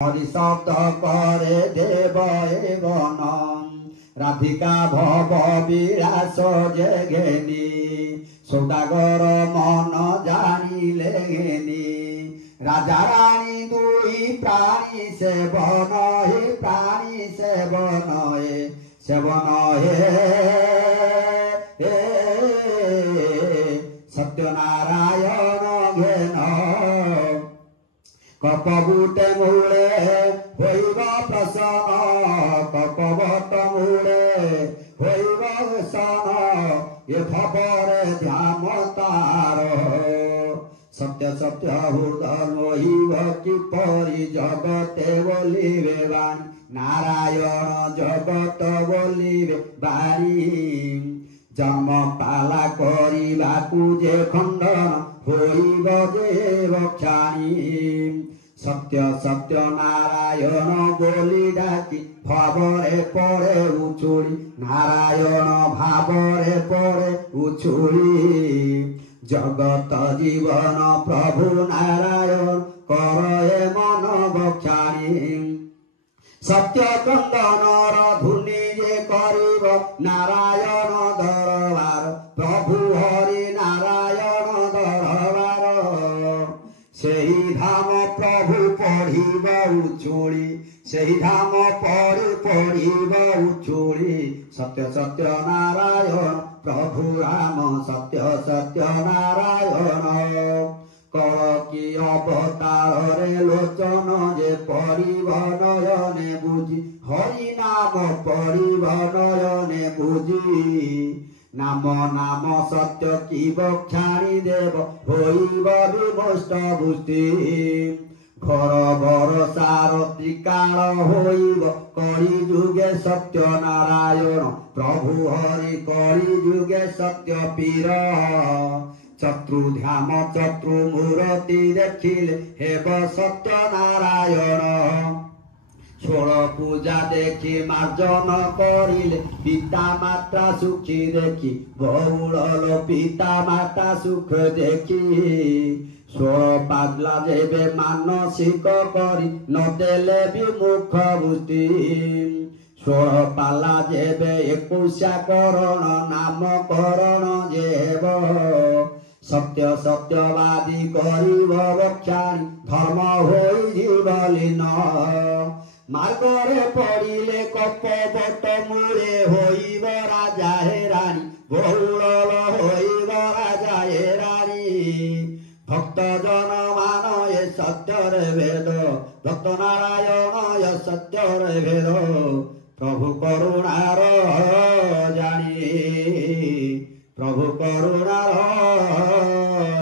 हरि शब्द करे देव एवं राधिका भव विलास जे घेनी सौदागर मन जानिले घेनी राजा रानी दुई प्राणी सेवन हे प्राणी सेवन हे सत्यनारायण घेन कपबुटे मूले होइब प्रसन्न कपबट मूले होइब सन ये खबरे ध्यान तार सत्य सत्य हृदय मोहिब किपरि जगते बोलिबे वाणी नारायण जगत बोलिबे बाणी जन्म पाला करिबाकु जे खंडन होइब जे बक्षाणी सत्य सत्य नारायण बोली डाकी भावरे पड़े उछुड़ी नारायण भावरे पड़े उछुड़ी जगत जीवन प्रभु नारायण करे मन बक्षाणी सत्य कंदनर धुनी जे करिब नारायण दरबार प्रभु हरि नारायण दरबार सेही धाम प्रभु पढ़िब उछुड़ी सेही धाम पढ़िब उछुड़ी सत्य सत्य नारायण प्रभु राम सत्य सत्य नारायण कलकी अवतार रे लोचन जे पढ़िब नयने बुझी हरि नाम पढ़िब नयने बुझी नाम नाम सत्य की बक्षाणी देव होइब विमुष्ट बुद्धि घर घर सारथी काल होइब कलि जुगे सत्य नारायण प्रभु हरि कलि जुगे सत्य पीर चतु ध्यान चतु मूर्ति देखिले हेब सत्य नारायण षोल पूजा देखी मार्जन करिले पिता माता सुखी देखी बहुल पिता माता सुख देखी षोल पागला जेबे मानसिक करी नदेले विमुख बुद्धि षोल पाला जेबे 21 करण नामकरण जेब सत्य सत्यवादी करिब बक्षाणी धर्म होई जीवलीन मार्गरे पड़िले कपबट मूले होइब राजा हे रानी बहुल होइब राजा हे रानी भक्त जन मान ये सत्यर भेद भक्त नारायण ये सत्यर भेद प्रभु करुणार जानी प्रभु करुणार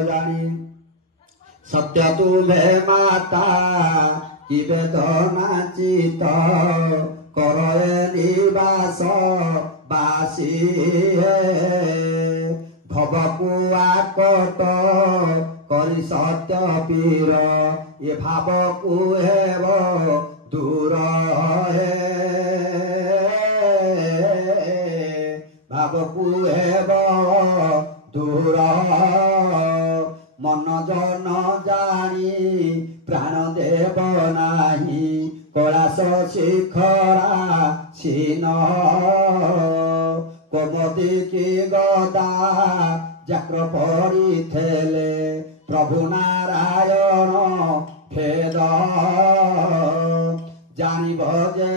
जानी सत्य तुम्हे माता कि वेदना चित करे निवास बासी भवकु आकट करि सत्य पीर ये भावकु हेब दूर हे भावकु हेब दूर मन जन जानी प्राण देव नाही कैलास शिखरा सीन कोमदी की गदा जाक्र पड़िथेले प्रभु नारायण भेद जानिब जे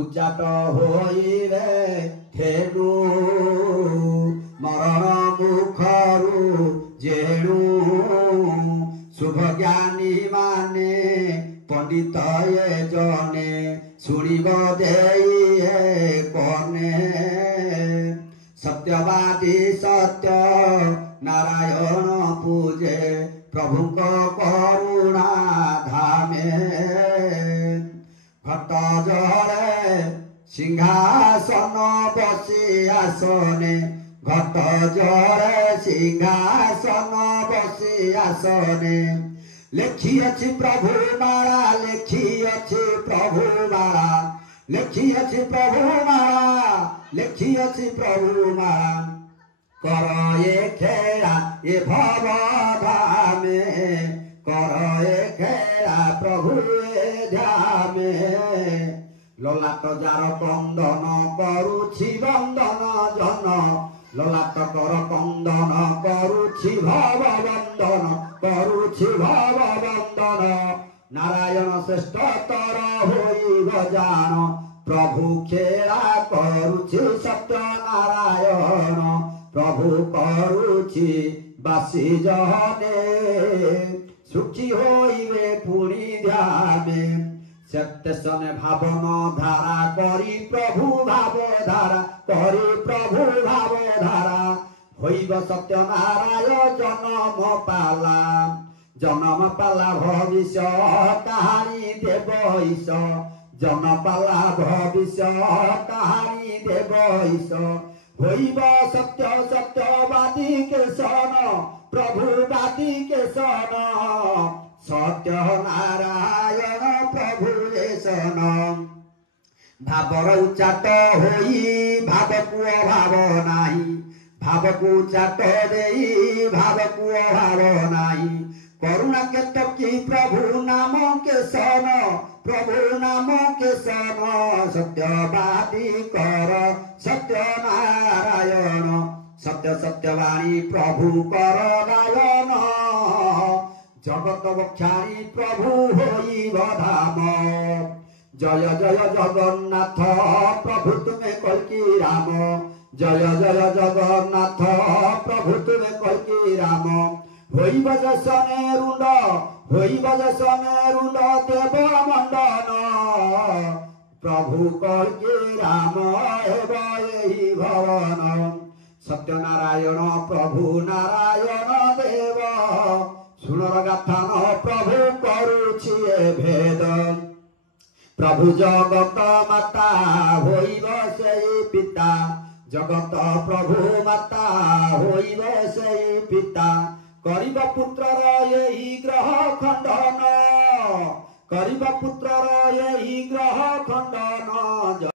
उच्चाट होइबे धेनु मरण मुखरु जेणु शुभ ज्ञानी माने पंडित ये जने शुणिब देइए कने सत्यवादी सत्य नारायण पूजे प्रभु को करुणा धामे भट्ट जरे सिंहासन बसी आसने घट जरे सिंहासन बसी आसने लेखिअछि प्रभु माला लेखिअछि प्रभु माला लेखिअछि प्रभु माला लेखिअछि प्रभु माला कर ये खेला ये भव धामे कर ए खेला प्रभु ए ध्यामे ललाट जार कंदन करुछि बंदन जन ललाट कर कंदन करुछि भव बंदन करुछि भव बंदन नारायण श्रेष्ठ तर होई गजान प्रभु खेला करुछि सत्य नारायण प्रभु करुछि बासी जहने सुखी होइबे पुणी ध्याने सत्यसने भावन धारा करी प्रभु भाव धारा करी प्रभु भाव धारा होइब सत्य नारायण जन्म पाला भविष्य कहानी देव ईश जन्म पाला भविष्य कहानी देव ईश होइब सत्य सत्यवादी के सन प्रभुवादी के सन सत्य नारायण प्रभु सन भावर उच्चाट होई भावकु अभाव नाही भावकु उच्चाट देई भावकु अभाव नाही करुणा केतकी प्रभु नाम के सन प्रभु नाम के सन सत्यवादी कर सत्य नारायण सत्य सत्यवाणी प्रभु कर नारायण जगत बक्षाणी प्रभु होइब धाम जय जय जगन्नाथ प्रभु तुमे कल्की राम जय जय जगन्नाथ प्रभु तुमे कल्की राम होइब जसने रुंड देव मंडन प्रभु कल्की राम एहि भवन सत्यनारायण प्रभु नारायण देव सुनर गाथान प्रभु करुछि भेद प्रभु जगत माता होइब सेई पिता जगत प्रभु माता होइब सेई पिता करिब पुत्रर एही ग्रह खंडन करिब पुत्रर एही ग्रह खंडन।